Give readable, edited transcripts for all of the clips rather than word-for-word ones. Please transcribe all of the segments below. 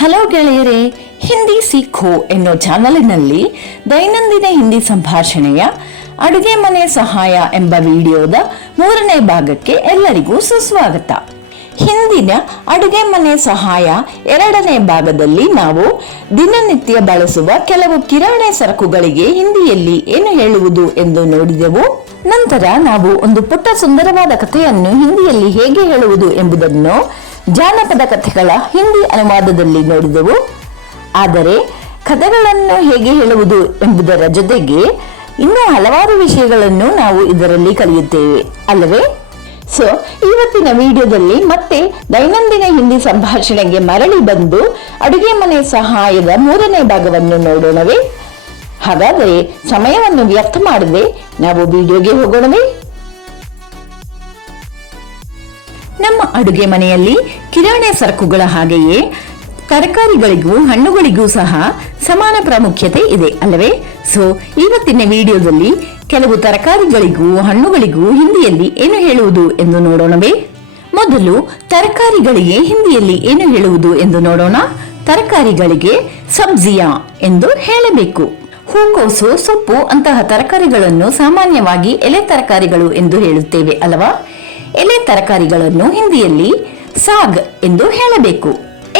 Hello ಗೆಳೆಯರೇ, ಹಿಂದಿ ಸಿಖೋ ಎನ್ನೋ ಚಾನಲಿನಲ್ಲಿ ದೈನಂದಿನ ಹಿಂದಿ ಸಂಭಾಷಣೆಯ ಅಡುಗೆ ಮನೆ ಸಹಾಯ ಎಂಬ ವಿಡಿಯೋದ 3ನೇ ಭಾಗಕ್ಕೆ ಎಲ್ಲರಿಗೂ ಸುಸ್ವಾಗತ. ಹಿಂದಿನ ಅಡುಗೆ ಮನೆ ಸಹಾಯ 2ನೇ ಭಾಗದಲ್ಲಿ ನಾವು ದಿನನಿತ್ಯ ಬಳಸುವ ಕೆಲವು ಕಿರಾಣಿ ಸರಕುಗಳಿಗೆ ಹಿಂದಿಯಲ್ಲಿ ಏನು ಹೇಳುವುದು ಎಂದು ನೋಡಿದೆವು. ನಂತರ ನಾವು ಒಂದು ಪುಟ್ಟ ಸುಂದರವಾದ ಕಥೆಯನ್ನು ಹಿಂದಿಯಲ್ಲಿ ಹೇಗೆ ಹೇಳುವುದು ಎಂಬುದನ್ನು ಜಾನಪದ ಕಥೆಗಳ ಹಿಂದಿ ಅನುವಾದದಲ್ಲಿ ನೋಡಿದೆವು. ಆದರೆ ಕಥೆಗಳನ್ನು ಹೇಗೆ ಹೇಳುವುದು ಎಂಬುದರ ಜೊತೆಗೆ ಇನ್ನೂ ಹಲವಾರು ವಿಷಯಗಳನ್ನು ನಾವು ಇದರಲ್ಲಿ ಕಲಿಯುತ್ತೇವೆ ಅಲ್ಲವೇ? ಸೊ ಇವತ್ತಿನ ವಿಡಿಯೋದಲ್ಲಿ ಮತ್ತೆ ದೈನಂದಿನ ಹಿಂದಿ ಸಂಭಾಷಣೆಗೆ ಮರಳಿ ಬಂದು ಅಡುಗೆ ಮನೆ ಸಹಾಯದ 3ನೇ ಭಾಗವನ್ನು ನೋಡೋಣವೇ? ಹಾಗಾದರೆ ಸಮಯವನ್ನು ವ್ಯರ್ಥ ಮಾಡದೆ ನಾವು ವಿಡಿಯೋಗೆ ಹೋಗೋಣವೇ? ನಮ್ಮ ಅಡುಗೆ ಮನೆಯಲ್ಲಿ ಕಿರಾಣಿ ಸರಕುಗಳ ಹಾಗೆಯೇ ತರಕಾರಿಗಳಿಗೂ ಹಣ್ಣುಗಳಿಗೂ ಸಹ ಸಮಾನ ಪ್ರಾಮುಖ್ಯತೆ ಇದೆ ಅಲ್ಲವೇ? ಸೊ ಇವತ್ತಿನ ವಿಡಿಯೋದಲ್ಲಿ ಕೆಲವು ತರಕಾರಿಗಳಿಗೂ ಹಣ್ಣುಗಳಿಗೂ ಹಿಂದಿಯಲ್ಲಿ ಏನು ಹೇಳುವುದು ಎಂದು ನೋಡೋಣವೇ? ಮೊದಲು ತರಕಾರಿಗಳಿಗೆ ಹಿಂದಿಯಲ್ಲಿ ಏನು ಹೇಳುವುದು ಎಂದು ನೋಡೋಣ. ತರಕಾರಿಗಳಿಗೆ ಸಬ್ಜಿಯಾ ಎಂದು ಹೇಳಬೇಕು. ಹೂಕೋಸು, ಸೊಪ್ಪು ಅಂತಹ ತರಕಾರಿಗಳನ್ನು ಸಾಮಾನ್ಯವಾಗಿ ಎಲೆ ತರಕಾರಿಗಳು ಎಂದು ಹೇಳುತ್ತೇವೆ ಅಲ್ಲವಾ? ಎಲೆ ತರಕಾರಿಗಳನ್ನು ಹಿಂದಿಯಲ್ಲಿ ಸಾಗ್ ಎಂದು ಹೇಳಬೇಕು.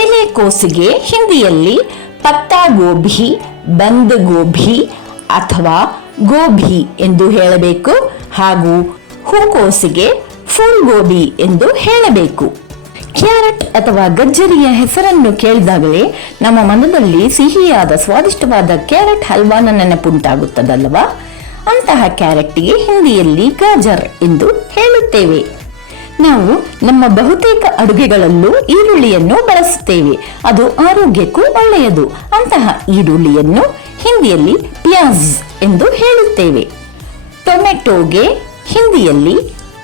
ಎಲೆ ಕೋಸಿಗೆ ಹಿಂದಿಯಲ್ಲಿ ಪತ್ತಾ ಗೋಭಿ, ಬಂದ್ ಗೋಭಿ ಅಥವಾ ಗೋಭಿ ಎಂದು ಹೇಳಬೇಕು. ಹಾಗೂ ಹೂಕೋಸಿಗೆ ಫೂಲ್ ಗೋಬಿ ಎಂದು ಹೇಳಬೇಕು. ಕ್ಯಾರೆಟ್ ಅಥವಾ ಗಜ್ಜರಿಯ ಹೆಸರನ್ನು ಕೇಳಿದಾಗಲೇ ನಮ್ಮ ಮನದಲ್ಲಿ ಸಿಹಿಯಾದ ಸ್ವಾದಿಷ್ಟವಾದ ಕ್ಯಾರೆಟ್ ಹಲ್ವಾನ ನೆನಪುಂಟಾಗುತ್ತದಲ್ಲವಾ? ಅಂತಹ ಕ್ಯಾರೆಟ್ಗೆ ಹಿಂದಿಯಲ್ಲಿ ಗಾಜರ್ ಎಂದು ಹೇಳುತ್ತೇವೆ. ನಾವು ನಮ್ಮ ಬಹುತೇಕ ಅಡುಗೆಗಳಲ್ಲೂ ಈರುಳ್ಳಿಯನ್ನು ಬಳಸುತ್ತೇವೆ. ಅದು ಆರೋಗ್ಯಕ್ಕೂ ಒಳ್ಳೆಯದು. ಅಂತಹ ಈರುಳ್ಳಿಯನ್ನು ಹಿಂದಿಯಲ್ಲಿ ಪ್ಯಾಜ್ ಎಂದು ಹೇಳುತ್ತೇವೆ. ಟೊಮೆಟೊಗೆ ಹಿಂದಿಯಲ್ಲಿ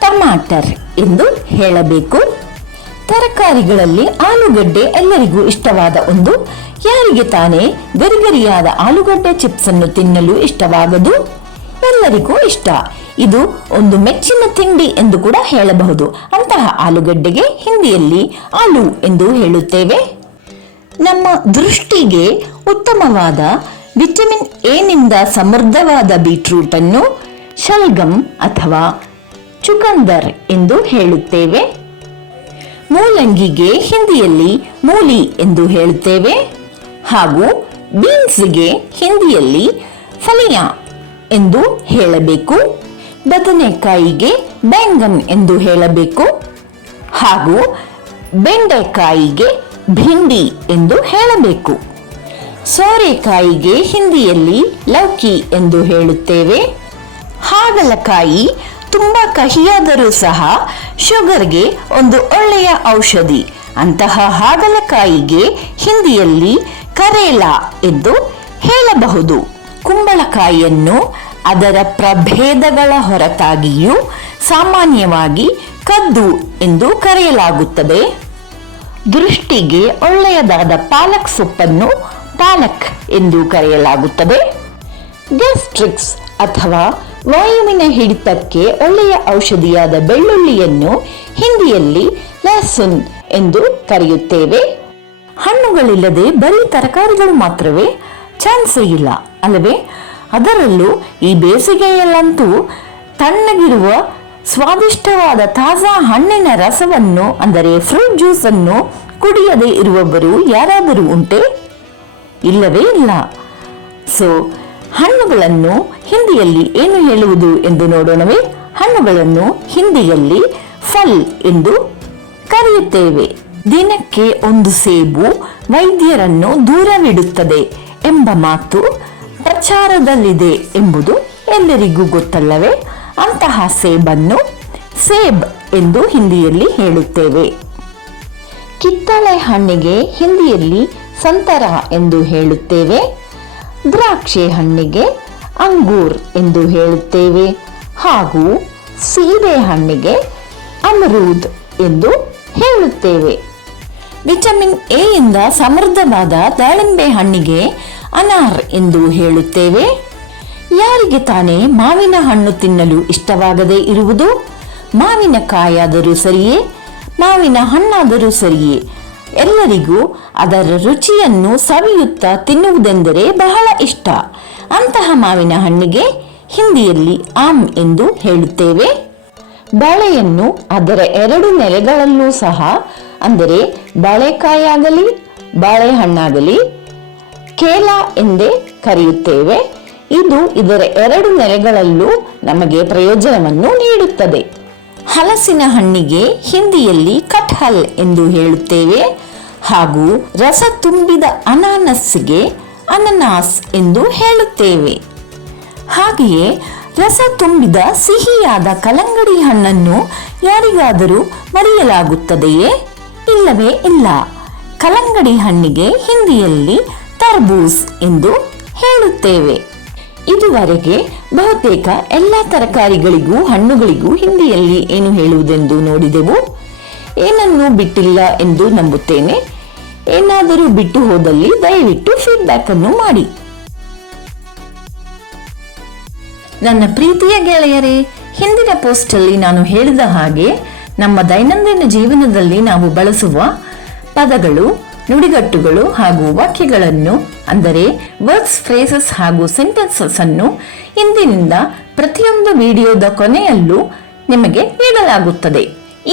ಟಮಾಟರ್ ಎಂದು ಹೇಳಬೇಕು. ತರಕಾರಿಗಳಲ್ಲಿ ಆಲೂಗಡ್ಡೆ ಎಲ್ಲರಿಗೂ ಇಷ್ಟವಾದ ಒಂದು. ಯಾರಿಗೆ ತಾನೇ ಗರಿಗರಿಯಾದ ಆಲೂಗಡ್ಡೆ ಚಿಪ್ಸ್ ಅನ್ನು ತಿನ್ನಲು ಇಷ್ಟವಾಗದು? ಎಲ್ಲರಿಗೂ ಇಷ್ಟ. ಇದು ಒಂದು ಮೆಚ್ಚಿನ ತಿಂಡಿ ಎಂದು ಕೂಡ ಹೇಳಬಹುದು. ಅಂತಹ ಆಲೂಗಡ್ಡೆಗೆ ಹಿಂದಿಯಲ್ಲಿ ಆಲೂ ಎಂದು ಹೇಳುತ್ತೇವೆ. ನಮ್ಮ ದೃಷ್ಟಿಗೆ ಉತ್ತಮವಾದ ವಿಟಮಿನ್ ಎ ನಿಂದ ಸಮೃದ್ಧವಾದ ಬೀಟ್ರೂಟ್ ಅನ್ನು ಶಲ್ಗಮ್ ಅಥವಾ ಚುಕಂದರ್ ಎಂದು ಹೇಳುತ್ತೇವೆ. ಮೂಲಂಗಿಗೆ ಹಿಂದಿಯಲ್ಲಿ ಮೂಲಿ ಎಂದು ಹೇಳುತ್ತೇವೆ. ಹಾಗೂ ಬೀನ್ಸ್ಗೆ ಹಿಂದಿಯಲ್ಲಿ ಫಲಿಯಾ ಎಂದು ಹೇಳಬೇಕು. ಬದನೆಕಾಯಿಗೆ ಬೆಂಗನ್ ಎಂದು ಹೇಳಬೇಕು. ಹಾಗೂ ಬೆಂಡೆಕಾಯಿಗೆ ಭಿಂಡಿ ಎಂದು ಹೇಳಬೇಕು. ಸೋರೆಕಾಯಿಗೆ ಹಿಂದಿಯಲ್ಲಿ ಲೌಕಿ ಎಂದು ಹೇಳುತ್ತೇವೆ. ಹಾಗಲಕಾಯಿ ತುಂಬಾ ಕಹಿಯಾದರೂ ಸಹ ಶುಗರ್ಗೆ ಒಂದು ಒಳ್ಳೆಯ ಔಷಧಿ. ಅಂತಹ ಹಾಗಲಕಾಯಿಗೆ ಹಿಂದಿಯಲ್ಲಿ ಕರೇಲಾ ಎಂದು ಹೇಳಬಹುದು. ಕುಂಬಳಕಾಯಿಯನ್ನು ಅದರ ಪ್ರಭೇದಗಳ ಹೊರತಾಗಿಯೂ ಸಾಮಾನ್ಯವಾಗಿ ಕದ್ದು ಎಂದು ಕರೆಯಲಾಗುತ್ತದೆ. ದೃಷ್ಟಿಗೆ ಒಳ್ಳೆಯದಾದ ಪಾಲಕ್ ಸೊಪ್ಪನ್ನು ಪಾಲಕ್ ಎಂದು ಕರೆಯಲಾಗುತ್ತದೆ. ಗ್ಯಾಸ್ಟ್ರಿಕ್ಸ್ ಅಥವಾ ವಾಯುವಿನ ಹಿಡಿತಕ್ಕೆ ಒಳ್ಳೆಯ ಔಷಧಿಯಾದ ಬೆಳ್ಳುಳ್ಳಿಯನ್ನು ಹಿಂದಿಯಲ್ಲಿ ಲಹಸುನ್ ಎಂದು ಕರೆಯುತ್ತೇವೆ. ಹಣ್ಣುಗಳಿಲ್ಲದೆ ಬರೀ ತರಕಾರಿಗಳು ಮಾತ್ರವೇ ಚಾನ್ಸೇ ಇಲ್ಲ ಅಲ್ಲವೇ? ಅದರಲ್ಲೂ ಈ ಬೇಸಿಗೆಯಲ್ಲಂತೂ ತಣ್ಣಗಿರುವ ಸ್ವಾದಿಷ್ಟವಾದ ತಾಜಾ ಹಣ್ಣಿನ ರಸವನ್ನು ಅಂದರೆ ಫ್ರೂಟ್ ಜ್ಯೂಸ್ ಅನ್ನು ಕುಡಿಯದೇ ಇರುವವರು ಯಾರಾದರೂ ಉಂಟೆ? ಇಲ್ಲವೇ ಇಲ್ಲ. ಸೊ ಹಣ್ಣುಗಳನ್ನು ಹಿಂದಿಯಲ್ಲಿ ಏನು ಹೇಳುವುದು ಎಂದು ನೋಡೋಣವೇ? ಹಣ್ಣುಗಳನ್ನು ಹಿಂದಿಯಲ್ಲಿ ಫಲ್ ಎಂದು ಕರೆಯುತ್ತೇವೆ. ದಿನಕ್ಕೆ ಒಂದು ಸೇಬು ವೈದ್ಯರನ್ನು ದೂರವಿಡುತ್ತದೆ ಎಂಬ ಮಾತು ಪ್ರಚಾರದಲ್ಲಿದೆ ಎಂಬುದು ಎಲ್ಲರಿಗೂ ಗೊತ್ತಲ್ಲವೇ? ಅಂತಹ ಸೇಬನ್ನು ಸೇಬ್ ಎಂದು ಹಿಂದಿಯಲ್ಲಿ ಹೇಳುತ್ತೇವೆ. ಕಿತ್ತಳೆ ಹಣ್ಣಿಗೆ ಹಿಂದಿಯಲ್ಲಿ ಸಂತರ ಎಂದು ಹೇಳುತ್ತೇವೆ. ದ್ರಾಕ್ಷಿ ಹಣ್ಣಿಗೆ ಅಂಗೂರ್ ಎಂದು ಹೇಳುತ್ತೇವೆ. ಹಾಗೂ ಸೀಬೆ ಹಣ್ಣಿಗೆ ಅಮರೂದ್ ಎಂದು ಹೇಳುತ್ತೇವೆ. ವಿಟಮಿನ್ ಎ ಯಿಂದ ಸಮೃದ್ಧವಾದ ದಾಳಿಂಬೆ ಹಣ್ಣಿಗೆ ಅನಾರ್ ಎಂದು ಹೇಳುತ್ತೇವೆ. ಯಾರಿಗೆ ತಾನೇ ಮಾವಿನ ಹಣ್ಣು ತಿನ್ನಲು ಇಷ್ಟವಾಗದೇ ಇರುವುದು? ಮಾವಿನಕಾಯಾದರೂ ಸರಿಯೇ, ಮಾವಿನ ಹಣ್ಣಾದರೂ ಸರಿಯೇ, ಎಲ್ಲರಿಗೂ ಅದರ ರುಚಿಯನ್ನು ಸವಿಯುತ್ತಾ ತಿನ್ನುವುದೆಂದರೆ ಬಹಳ ಇಷ್ಟ. ಅಂತಹ ಮಾವಿನ ಹಣ್ಣಿಗೆ ಹಿಂದಿಯಲ್ಲಿ ಆಮ್ ಎಂದು ಹೇಳುತ್ತೇವೆ. ಬಾಳೆಯನ್ನು ಅದರ 2 ನೆಲೆಗಳಲ್ಲೂ ಸಹ, ಅಂದರೆ ಬಾಳೆಕಾಯಾಗಲಿ ಬಾಳೆಹಣ್ಣಾಗಲಿ ಕೇಲ ಎಂದೇ ಕರೆಯುತ್ತೇವೆ. ಇದು ಇದರ 2 ನೆಲೆಗಳಲ್ಲೂ ನಮಗೆ ಪ್ರಯೋಜನವನ್ನು ನೀಡುತ್ತದೆ. ಹಲಸಿನ ಹಣ್ಣಿಗೆ ಹಿಂದಿಯಲ್ಲಿ ಕಟ್ಹಲ್ ಎಂದು ಹೇಳುತ್ತೇವೆ ಹಾಗೂ ರಸ ತುಂಬಿದ ಅನಾನಸ್ಸಿಗೆ ಅನನಾಸ್ ಎಂದು ಹೇಳುತ್ತೇವೆ. ಹಾಗೆಯೇ ರಸ ತುಂಬಿದ ಸಿಹಿಯಾದ ಕಲ್ಲಂಗಡಿ ಹಣ್ಣನ್ನು ಯಾರಿಗಾದರೂ ಮರೆಯಲಾಗುತ್ತದೆಯೇ? ಇಲ್ಲವೇ ಇಲ್ಲ. ಕಲ್ಲಂಗಡಿ ಹಣ್ಣಿಗೆ ಹಿಂದಿಯಲ್ಲಿ ತರ್ಬೂಸ್ ಎಂದು ಹೇಳುತ್ತೇವೆ. ಇದುವರೆಗೆ ಬಹುತೇಕ ಎಲ್ಲ ತರಕಾರಿಗಳಿಗೂ ಹಣ್ಣುಗಳಿಗೂ ಹಿಂದಿಯಲ್ಲಿ ಏನು ಹೇಳುವುದೆಂದು ನೋಡಿದೆವು. ಏನನ್ನೂ ಬಿಟ್ಟಿಲ್ಲ ಎಂದು ನಂಬುತ್ತೇನೆ. ಏನಾದರೂ ಬಿಟ್ಟು ಹೋದಲ್ಲಿ ದಯವಿಟ್ಟು ಫೀಡ್ಬ್ಯಾಕ್ ಅನ್ನು ಮಾಡಿ. ನನ್ನ ಪ್ರೀತಿಯ ಗೆಳೆಯರೇ, ಹಿಂದಿನ ಪೋಸ್ಟಲ್ಲಿ ನಾನು ಹೇಳಿದ ಹಾಗೆ ನಮ್ಮ ದೈನಂದಿನ ಜೀವನದಲ್ಲಿ ನಾವು ಬಳಸುವ ಪದಗಳು, ನುಡಿಗಟ್ಟುಗಳು ಹಾಗೂ ವಾಕ್ಯಗಳನ್ನು, ಅಂದರೆ ವರ್ಡ್ಸ್, ಫ್ರೇಸಸ್ ಹಾಗೂ ಸೆಂಟೆನ್ಸಸ್ ಅನ್ನು ಇಂದಿನಿಂದ ಪ್ರತಿಯೊಂದು ವಿಡಿಯೋದ ಕೊನೆಯಲ್ಲೂ ನಿಮಗೆ ನೀಡಲಾಗುತ್ತದೆ.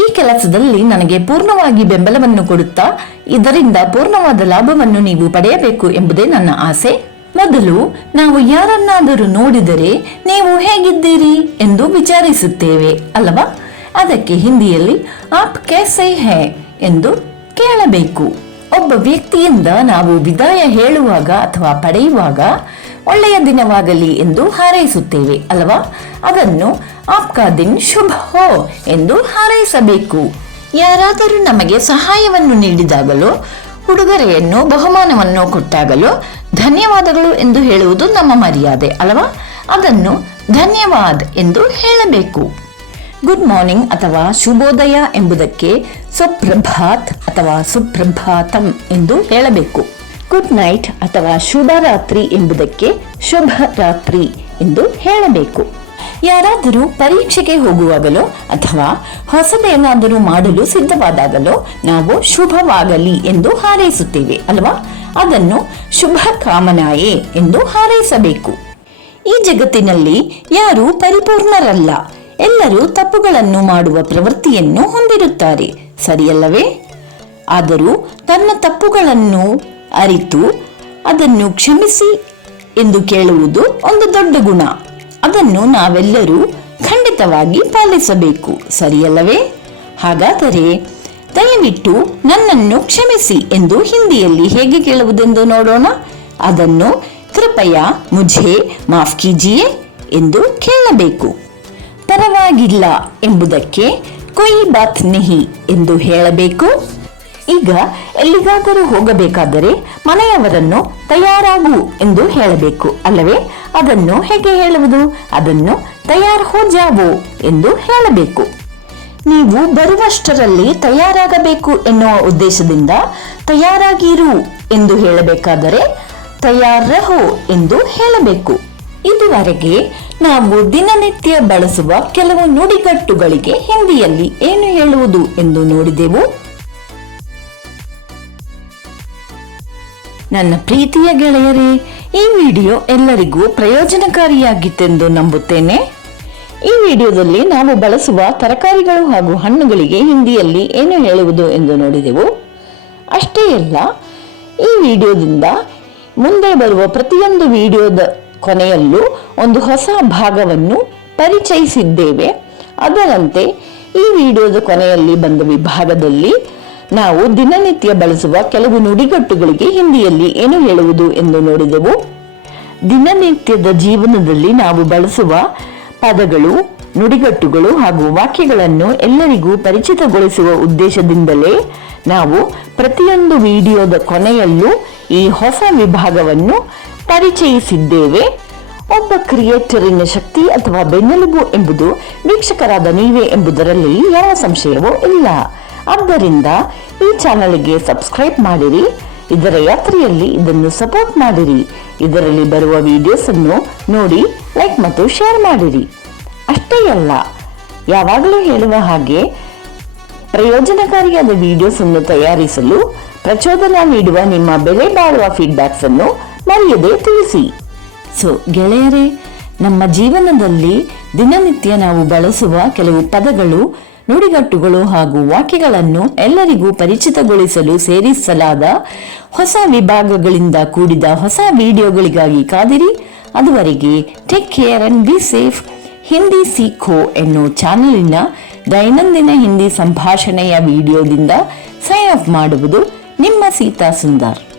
ಈ ಕೆಲಸದಲ್ಲಿ ನನಗೆ ಪೂರ್ಣವಾಗಿ ಬೆಂಬಲವನ್ನು ಕೊಡುತ್ತಾ ಇದರಿಂದ ಪೂರ್ಣವಾದ ಲಾಭವನ್ನು ನೀವು ಪಡೆಯಬೇಕು ಎಂಬುದೇ ನನ್ನ ಆಸೆ. ಮೊದಲು ನಾವು ಯಾರನ್ನಾದರೂ ನೋಡಿದರೆ ನೀವು ಹೇಗಿದ್ದೀರಿ ಎಂದು ವಿಚಾರಿಸುತ್ತೇವೆ ಅಲ್ಲವಾ? ಅದಕ್ಕೆ ಹಿಂದಿಯಲ್ಲಿ ಆಪ್ ಕೈಸೆ ಹೈ ಎಂದು ಕೇಳಬೇಕು. ಒಬ್ಬ ವ್ಯಕ್ತಿಯಿಂದ ನಾವು ವಿದಾಯ ಹೇಳುವಾಗ ಅಥವಾ ಪಡೆಯುವಾಗ ಒಳ್ಳೆಯ ದಿನವಾಗಲಿ ಎಂದು ಹಾರೈಸುತ್ತೇವೆ ಅಲ್ವಾ? ಅದನ್ನು ಆಪ್ಕಾ ದಿನ್ ಶುಭ ಹೋ ಎಂದು ಹಾರೈಸಬೇಕು. ಯಾರಾದರೂ ನಮಗೆ ಸಹಾಯವನ್ನು ನೀಡಿದಾಗಲೋ, ಉಡುಗೊರೆಯನ್ನು, ಬಹುಮಾನವನ್ನು ಕೊಟ್ಟಾಗಲೋ ಧನ್ಯವಾದಗಳು ಎಂದು ಹೇಳುವುದು ನಮ್ಮ ಮರ್ಯಾದೆ ಅಲ್ವಾ? ಅದನ್ನು ಧನ್ಯವಾದ ಎಂದು ಹೇಳಬೇಕು. ಗುಡ್ ಮಾರ್ನಿಂಗ್ ಅಥವಾ ಶುಭೋದಯ ಎಂಬುದಕ್ಕೆ ಸುಪ್ರಭಾತ್ ಅಥವಾ ಸುಪ್ರಭಾತಂ ಎಂದು ಹೇಳಬೇಕು. ಗುಡ್ ನೈಟ್ ಅಥವಾ ಶುಭರಾತ್ರಿ ಎಂಬುದಕ್ಕೆ ಶುಭ ರಾತ್ರಿ ಎಂದು ಹೇಳಬೇಕು. ಯಾರಾದರೂ ಪರೀಕ್ಷೆಗೆ ಹೋಗುವಾಗಲೋ ಅಥವಾ ಹೊಸದೇನಾದರೂ ಮಾಡಲು ಸಿದ್ಧವಾದಾಗಲೋ ನಾವು ಶುಭವಾಗಲಿ ಎಂದು ಹಾರೈಸುತ್ತೇವೆ ಅಲ್ವಾ? ಅದನ್ನು ಶುಭ ಕಾಮನಾಯೇ ಎಂದು ಹಾರೈಸಬೇಕು. ಈ ಜಗತ್ತಿನಲ್ಲಿ ಯಾರೂ ಪರಿಪೂರ್ಣರಲ್ಲ. ಎಲ್ಲರೂ ತಪ್ಪುಗಳನ್ನು ಮಾಡುವ ಪ್ರವೃತ್ತಿಯನ್ನು ಹೊಂದಿರುತ್ತಾರೆ, ಸರಿಯಲ್ಲವೇ? ಆದರೂ ತನ್ನ ತಪ್ಪುಗಳನ್ನು ಅರಿತು ಅದನ್ನು ಕ್ಷಮಿಸಿ ಎಂದು ಕೇಳುವುದು ಒಂದು ದೊಡ್ಡ ಗುಣ. ಅದನ್ನು ನಾವೆಲ್ಲರೂ ಖಂಡಿತವಾಗಿ ಪಾಲಿಸಬೇಕು, ಸರಿಯಲ್ಲವೇ? ಹಾಗಾದರೆ ದಯವಿಟ್ಟು ನನ್ನನ್ನು ಕ್ಷಮಿಸಿ ಎಂದು ಹಿಂದಿಯಲ್ಲಿ ಹೇಗೆ ಕೇಳುವುದೆಂದು ನೋಡೋಣ. ಅದನ್ನು ಕೃಪಯಾ ಮುझे ಮಾಫ್ ಕೀಜಿಯೇ ಎಂದು ಕೇಳಬೇಕು. ಪರವಾಗಿಲ್ಲ ಎಂಬುದಕ್ಕೆ ಕೊಯ್ ಬಾತ್ ನಹಿ ಎಂದು ಹೇಳಬೇಕು. ಈಗ ಎಲ್ಲಿಗಾದರೂ ಹೋಗಬೇಕಾದರೆ ಮನೆಯವರನ್ನು ತಯಾರಾಗು ಎಂದು ಹೇಳಬೇಕು ಅಲ್ಲವೇ? ಅದನ್ನು ಹೇಗೆ ಹೇಳುವುದು? ಅದನ್ನು ತಯಾರ್ ಹೋ ಜಾವೋ ಎಂದು ಹೇಳಬೇಕು. ನೀವು ಬರುವಷ್ಟರಲ್ಲಿ ತಯಾರಾಗಬೇಕು ಎನ್ನುವ ಉದ್ದೇಶದಿಂದ ತಯಾರಾಗಿರು ಎಂದು ಹೇಳಬೇಕಾದರೆ ತಯಾರ್ ರಹೋ ಎಂದು ಹೇಳಬೇಕು. ಇದುವರೆಗೆ ನಾವು ದಿನನಿತ್ಯ ಬಳಸುವ ಕೆಲವು ನುಡಿಗಟ್ಟುಗಳಿಗೆ ಹಿಂದಿಯಲ್ಲಿ ಏನು ಹೇಳುವುದು ಎಂದು ನೋಡಿದೆವು. ನನ್ನ ಪ್ರೀತಿಯ ಗೆಳೆಯರೇ, ಈ ವಿಡಿಯೋ ಎಲ್ಲರಿಗೂ ಪ್ರಯೋಜನಕಾರಿಯಾಗಿತ್ತೆಂದು ನಂಬುತ್ತೇನೆ. ಈ ವಿಡಿಯೋದಲ್ಲಿ ನಾವು ಬಳಸುವ ತರಕಾರಿಗಳು ಹಾಗೂ ಹಣ್ಣುಗಳಿಗೆ ಹಿಂದಿಯಲ್ಲಿ ಏನು ಹೇಳುವುದು ಎಂದು ನೋಡಿದೆವು. ಅಷ್ಟೇ ಅಲ್ಲ, ಈ ವಿಡಿಯೋದಿಂದ ಮುಂದೆ ಬರುವ ಪ್ರತಿಯೊಂದು ವಿಡಿಯೋದ ಕೊನೆಯಲ್ಲೂ ಒಂದು ಹೊಸ ಭಾಗವನ್ನು ಪರಿಚಯಿಸಿದ್ದೇವೆ. ಅದರಂತೆ ಈ ವಿಡಿಯೋದ ಕೊನೆಯಲ್ಲಿ ಬಂದ ವಿಭಾಗದಲ್ಲಿ ನಾವು ದಿನನಿತ್ಯ ಬಳಸುವ ಕೆಲವು ನುಡಿಗಟ್ಟುಗಳಿಗೆ ಹಿಂದಿಯಲ್ಲಿ ಏನು ಹೇಳುವುದು ಎಂದು ನೋಡಿದೆವು. ದಿನನಿತ್ಯದ ಜೀವನದಲ್ಲಿ ನಾವು ಬಳಸುವ ಪದಗಳು, ನುಡಿಗಟ್ಟುಗಳು ಹಾಗೂ ವಾಕ್ಯಗಳನ್ನು ಎಲ್ಲರಿಗೂ ಪರಿಚಿತಗೊಳಿಸುವ ಉದ್ದೇಶದಿಂದಲೇ ನಾವು ಪ್ರತಿಯೊಂದು ವಿಡಿಯೋದ ಕೊನೆಯಲ್ಲೂ ಈ ಹೊಸ ವಿಭಾಗವನ್ನು ಪರಿಚಯಿಸಿದ್ದೇವೆ. ಒಬ್ಬ ಕ್ರಿಯೇಟರಿನ ಶಕ್ತಿ ಅಥವಾ ಬೆನ್ನೆಲುಬು ಎಂಬುದು ವೀಕ್ಷಕರಾದ ನೀವೇ ಎಂಬುದರಲ್ಲಿ ಯಾವ ಸಂಶಯವೂ ಇಲ್ಲ. ಆದ್ದರಿಂದ ಈ ಚಾನಲ್ಗೆ ಸಬ್ಸ್ಕ್ರೈಬ್ ಮಾಡಿರಿ. ಇದರ ಯಾತ್ರೆಯಲ್ಲಿ ಇದನ್ನು ಸಪೋರ್ಟ್ ಮಾಡಿರಿ. ಇದರಲ್ಲಿ ಬರುವ ವಿಡಿಯೋಸ್ ಅನ್ನು ನೋಡಿ ಲೈಕ್ ಮತ್ತು ಶೇರ್ ಮಾಡಿರಿ. ಅಷ್ಟೇ ಅಲ್ಲ, ಯಾವಾಗಲೂ ಹೇಳುವ ಹಾಗೆ ಪ್ರಯೋಜನಕಾರಿಯಾದ ವಿಡಿಯೋಸ್ ಅನ್ನು ತಯಾರಿಸಲು ಪ್ರಚೋದನೆ ನೀಡುವ ನಿಮ್ಮ ಬೆಲೆ ಬಾಳುವ ಫೀಡ್ಬ್ಯಾಕ್ಸ್ ಅನ್ನು ಮರೆಯದೆ ತಿಳಿಸಿ. ಸೊ ಗೆಳೆಯರೇ, ನಮ್ಮ ಜೀವನದಲ್ಲಿ ದಿನನಿತ್ಯ ನಾವು ಬಳಸುವ ಕೆಲವು ಪದಗಳು, ನುಡಿಗಟ್ಟುಗಳು ಹಾಗೂ ವಾಕ್ಯಗಳನ್ನು ಎಲ್ಲರಿಗೂ ಪರಿಚಿತಗೊಳಿಸಲು ಸೇರಿಸಲಾದ ಹೊಸ ವಿಭಾಗಗಳಿಂದ ಕೂಡಿದ ಹೊಸ ವಿಡಿಯೋಗಳಿಗಾಗಿ ಕಾದಿರಿ. ಅದುವರೆಗೆ take care and be safe. Hindi Seekho ಎನ್ನೋ ಚಾನಲಿನ ದೈನಂದಿನ ಹಿಂದಿ ಸಂಭಾಷಣೆಯ ವಿಡಿಯೋದಿಂದ ಸೈನ್ ಆಫ್ ಮಾಡುವುದು ನಿಮ್ಮ ಸೀತಾ ಸುಂದರ್.